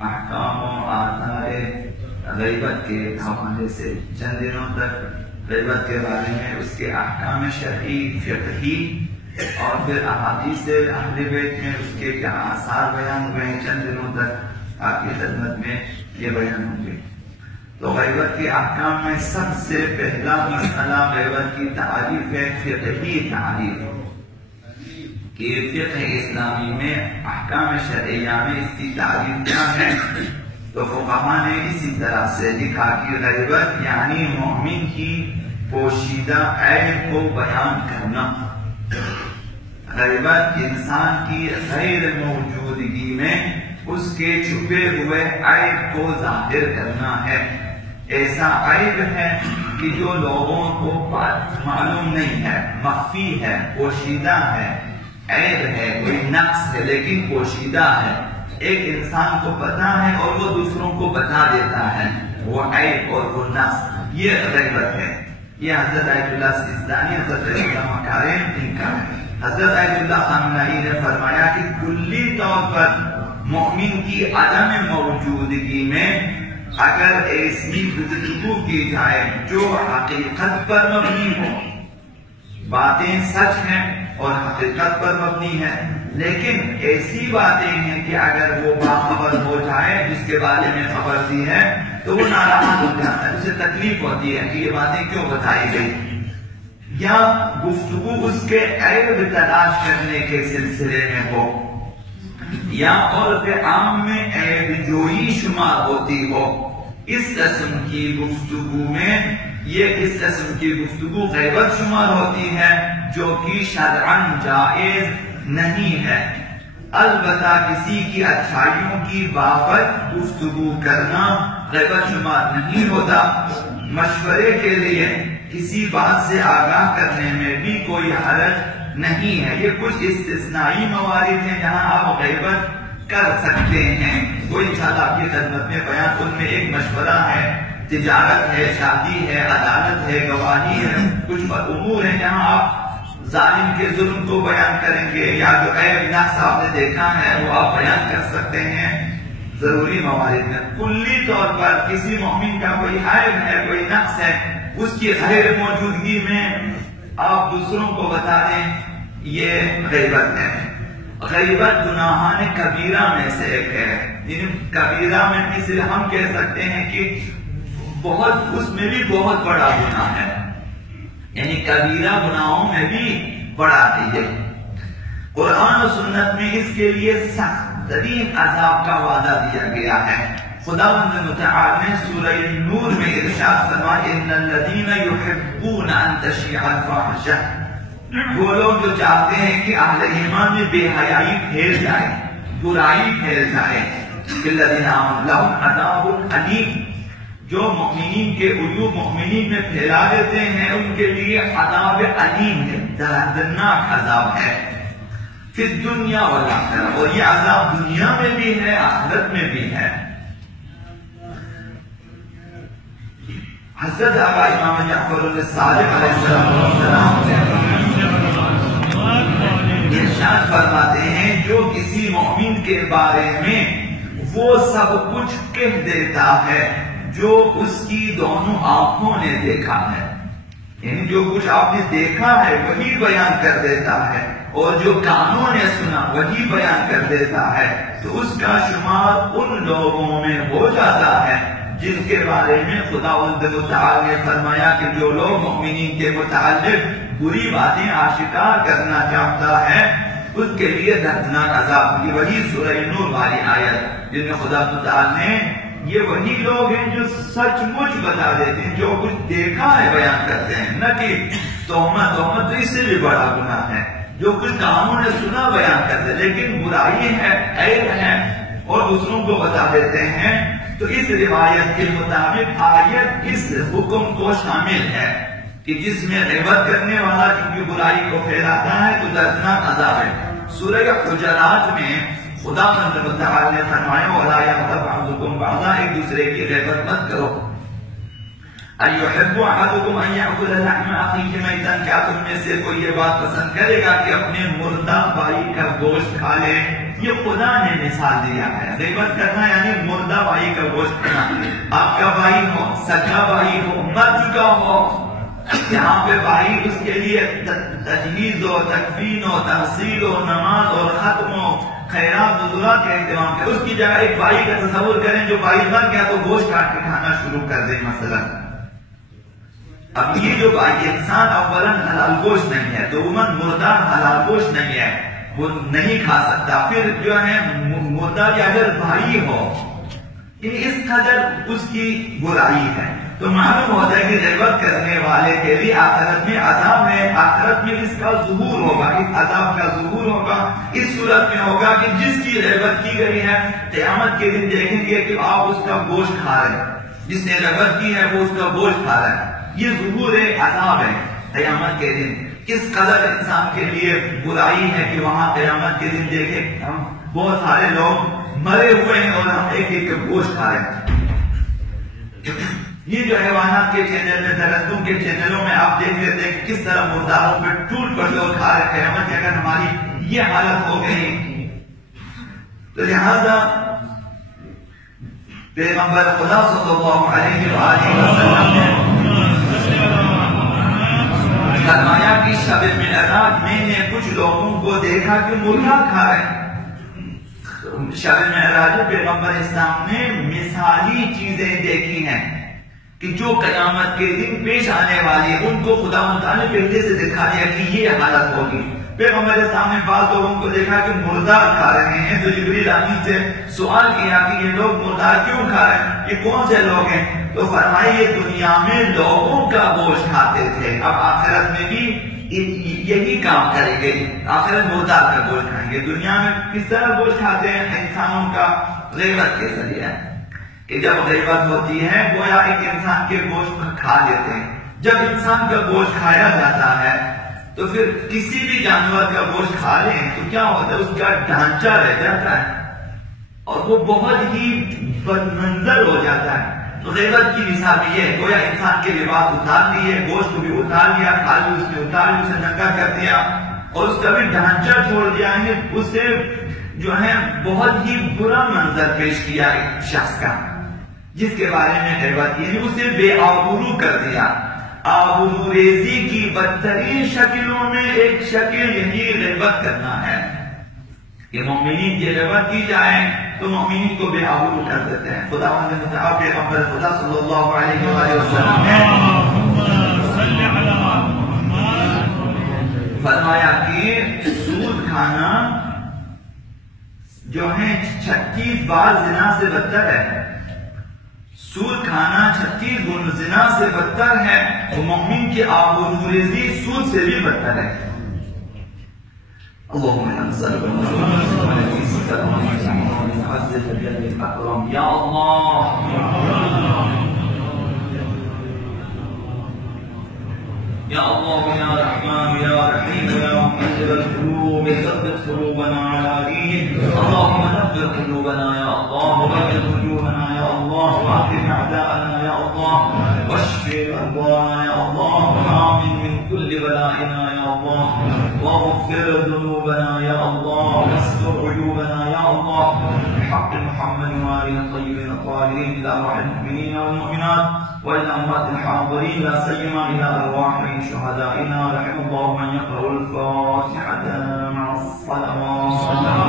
احکام و آثار غیبت کے حوالے سے چند دنوں تک غیبت کے بارے میں اس کے احکام شرعی فقہی اور پھر احادیث اہل بیت میں اس کے کیا آثار بیان ہوئے ہیں، چند دنوں تک آپ کی خدمت میں یہ بیان ہوں گے۔ تو غیبت کے احکام میں سب سے پہلا مسئلہ غیبت کی تعریف ہے، فقہی تعریف کہ فقہ اسلامی میں احکام شرعیہ میں اس کی تعریف کیا ہے۔ تو فقہاء نے اسی طرح سے لکھا کہ غیبت یعنی مومن کی پوشیدہ عیب کو بیان کرنا، غیبت انسان کی غیر موجودگی میں اس کے چھپے ہوئے عیب کو ظاہر کرنا ہے۔ ایسا عیب ہے کہ جو لوگوں کو معلوم نہیں ہے، مخفی ہے، پوشیدہ ہے، عیب ہے، کوئی نقص ہے لیکن پوشیدہ ہے، ایک انسان کو پتا ہے اور وہ دوسروں کو بتا دیتا ہے وہ عیب اور وہ نقص، یہ غیبت ہے۔ یہ حضرت آیت اللہ سیستانی، حضرت اللہ مکارم ان کا ہے۔ حضرت آیت اللہ خامنہی نے فرمایا کہ کلی طور پر مومن کی عدم موجودگی میں اگر ایسی گفتگو کی جائے جو حقیقت پر مبنی ہو، باتیں سچ ہیں اور حقیقت پر مبنی ہے، لیکن ایسی باتیں ہیں کہ اگر وہ باخبر ہو جائے جس کے بارے میں خبر دی ہے تو وہ ناراض ہو جاتا ہے، اسے تکلیف ہوتی ہے کہ یہ باتیں کیوں بتائی گئی، یا گفتگو اس کے عیب تلاش کرنے کے سلسلے میں ہو، یا عرف عام میں عیب جوئی شمار ہوتی ہو، اس قسم کی گفتگو میں اس قسم کی گفتگو غیبت شمار ہوتی ہے جو کہ شرعاً جائز نہیں ہے۔ البتہ کسی کی اچھائیوں کی بابت گفتگو کرنا غیبت شمار نہیں ہوتا۔ مشورے کے لیے کسی بات سے آگاہ کرنے میں بھی کوئی حرج نہیں ہے۔ یہ کچھ استثنائی موارد ہیں جہاں آپ غیبت کر سکتے ہیں، وہ انشاءاللہ آپ کی خدمت میں بیان، ان میں ایک مشورہ ہے، تجارت ہے، شادی ہے، عدالت ہے، گواہی ہے، کچھ امور ہیں جہاں آپ ظالم کے ظلم کو بیان کریں گے یا جو عیب نقص آپ نے دیکھا ہے وہ آپ بیان کر سکتے ہیں ضروری موارد میں۔ کلی طور پر کسی مومن کا کوئی عیب ہے، کوئی نقص ہے، اس کی غیر موجودگی میں آپ دوسروں کو بتا دیں، یہ غیبت ہے۔ غیبت گناہان کبیرہ میں سے ایک ہے، کبیرہ میں بھی صرف ہم کہہ سکتے ہیں کہ بہت، اس میں بھی بہت بڑا گناہ ہے، یعنی کبیرہ گناہوں میں بھی بڑا ہے۔ قرآن و سنت میں اس کے لیے سخت ترین عذاب کا وعدہ دیا گیا ہے۔ خداوند متعال نے سورہ نور میں ارشاد فرمایا ان الذین یحبون ان تشیع الفاحشہ، وہ لوگ جو چاہتے ہیں کہ اہل ایمان میں بے حیائی پھیل جائے، برائی پھیل جائے، الذین آمنوا لہم عذاب علیم، جو مؤمنین کے عیوب مؤمنین میں پھیلا دیتے ہیں ان کے لیے عذاب علیم ہے، دردناک عذاب ہے، فی الدنیا والآخرہ، اور یہ عذاب دنیا میں بھی ہے، آخرت میں بھی ہے۔ حضرت آقا امام جعفر الصادق علیہ السلام ارشاد فرماتے ہیں جو کسی مومن کے بارے میں وہ سب کچھ کہہ دیتا ہے جو اس کی دونوں آنکھوں نے دیکھا ہے، یعنی جو کچھ آپ نے دیکھا ہے وہی بیان کر دیتا ہے، اور جو کانوں نے سنا وہی بیان کر دیتا ہے، تو اس کا شمار ان لوگوں میں ہو جاتا ہے جن کے بارے میں خداوند متعال نے فرمایا کہ جو لوگ مومنین کے متعلق بری باتیں آشکار کرنا چاہتا ہے اس کے لیے دردناک عذاب کی، وہی سورہ نور والی آیت جن میں خدا متعال نے، یہ وہی لوگ ہیں جو سچ مچ بتا دیتے ہیں، جو کچھ دیکھا ہے بیان کرتے ہیں، نہ کہ تہمت تو اس سے بھی بڑا گناہ ہے، جو کچھ کانوں نے سنا بیان کرتے ہیں لیکن برائی ہے، عیب ہے اور دوسروں کو بتا دیتے ہیں۔ تو اس روایت کے مطابق آیت اس حکم کو شامل ہے کہ جس میں غیبت کرنے والا کیونکہ برائی کو پھیلاتا ہے تو دردناک عذاب ہے۔ سورہ حجرات میں خدا متعال نے فرمایا وَلَا يَغْتَبْ بَعْضُكُمْ بَعْضًا، ایک دوسرے کی غیبت مت کرو۔ أَيُحِبُّ أَحَدُكُمْ أَن يَأْكُلَ لَحْمَ أَخِيهِ مَيْتًا، کیا تم میں سے کوئی یہ بات پسند کرے گا کہ اپنے مردہ بھائی کا گوشت کھا لے؟ یہ خدا نے مثال دیا ہے. غیبت کرنا یعنی مردہ بھائی کا گوشت کھانا. آپ کا بھائی ہو، سگا بھائی ہو، مر چکا ہو، یہاں پہ بھائی اس کے لیے تجہیز ہو، تکفین ہو، تحصیل ہو، نماز اور ختم ہو، خیرات نزولات کا اہتمام کرے. اس کی جگہ ایک بھائی کا تصور کریں جو بھائی مر گیا تو گوشت کاٹ کے کھانا شروع کر دے مثلا. اب یہ جو بھائی انسان اولا حلال گوشت نہیں ہے، دوماً مردار حلال گوشت نہیں ہے، وہ نہیں کھا سکتا. پھر جو ہے مردہ بھی اگر بھائی ہو، اس قدر اس کی برائی ہے. تو معلوم ہوتا ہے کہ غیبت کرنے والے کے لیے آخرت میں عذاب ہے. آخرت میں اس کا ظہور ہوگا، اس عذاب کا ظہور ہوگا. اس صورت میں ہوگا کہ جس کی غیبت کی گئی ہے قیامت کے دن دیکھیں گے کہ آپ اس کا گوشت کھا رہے ہیں، جس نے غیبت کی ہے وہ اس کا گوشت کھا رہا ہے. یہ ظہور عذاب ہے قیامت کے دن. کس قدر انسان کے لیے برائی ہے کہ وہاں قیامت کے دن دیکھیں ہم بہت سارے لوگ مرے ہوئے ہیں اور ہم ایک ایک گوشت کھا رہے ہیں. یہ جو حیوانات کے چینل میں، درندوں کے چینلوں میں آپ دیکھ لیتے ہیں کہ کس طرح مرداروں پہ ٹوٹ پڑ لوگ کھا رہے ہیں. قیامت اگر ہماری یہ حالت ہو گئی تو لہذا پیغمبر خدا صلی اللہ علیہ وآلہ وسلم نے فرمایا کہ شب معراج میں نے کچھ لوگوں کو دیکھا کہ مرغا کھا رہے ہیں. شب معراج پیغمبر اسلام نے مثالی چیزیں دیکھی ہیں کہ جو قیامت کے دن پیش آنے والی ہے، ان کو خدا متعالی نے پہلے سے دکھا دیا کہ یہ حالت ہوگی. پیغمبر اسلام نے بعض لوگوں کو دیکھا کہ مردار کھا رہے ہیں، تو جبریل امین سے سوال کیا کہ یہ لوگ مردار کیوں کھا رہے ہیں، یہ کون سے لوگ ہیں؟ تو فرمایا یہ دنیا میں لوگوں کا گوشت کھاتے تھے، اب آخرت میں بھی یہی کام کریں گے، آخرت مردار کا گوشت کھائیں گے. دنیا میں کس طرح گوشت کھاتے ہیں؟ انسانوں کا غیبت کے ذریعے، کہ جب غیبت ہوتی ہے گویا ایک انسان کے گوشت کھا لیتے ہیں. جب انسان کا گوشت کھایا جاتا ہے تو پھر کسی بھی جانور کا گوشت کھا لیں تو کیا ہوتا ہے، اس کا ڈھانچہ رہ جاتا ہے اور وہ بہت ہی بد منظر ہو جاتا ہے. تو غیبت کی مثال یہ ہے، گویا انسان کے لباس اتار لیے، گوشت کو بھی اتار لیا، کھالی اس نے اتار لی، اسے ننگا کر دیا اور اس کا بھی ڈھانچہ چھوڑ دیا ہے. اسے جو ہے بہت ہی برا منظر پیش کیا ایک شخص کا جس کے بارے میں غیبت کی، یعنی اسے بے آبرو کر دیا. آبرو ریزی کی بدترین شکلوں میں ایک شکل یہی غیبت کرنا ہے کہ مومنین کی غیبت کی جائے تو مومنین کو بے آبرو کر دیتے ہیں. خداوند متعال پیغمبر خدا صلی اللہ علیہ وآلہ وسلم نے فرمایا کہ سود کھانا جو ہے 36 بار زنا سے بدتر ہے. سود کھانا 36 گنا زنا سے بدتر ہے. وہ مومن کی آبروریزی سود سے بھی بدتر ہے. اللهم انزل یا اللہ یا اللہ یا رحمان یا رحیم یا مقلب القلوب ثبت قلوبنا على دينك. اللهم نبر قلوبنا يا الله وبيض وجوهنا يا الله واكرم اعداءنا يا الله واشف مرضانا يا الله وآمن من كل بلائنا يا الله واغفر ذنوبنا يا الله واستر عيوبنا يا الله بحق محمد وآله الطيبين الطاهرين إلى أرواح المؤمنين والمؤمنات وإلى أموات الحاضرين لا سيما إلى أرواح شهدائنا. رحم الله من يقرأ الفاتحة مع الصلوات.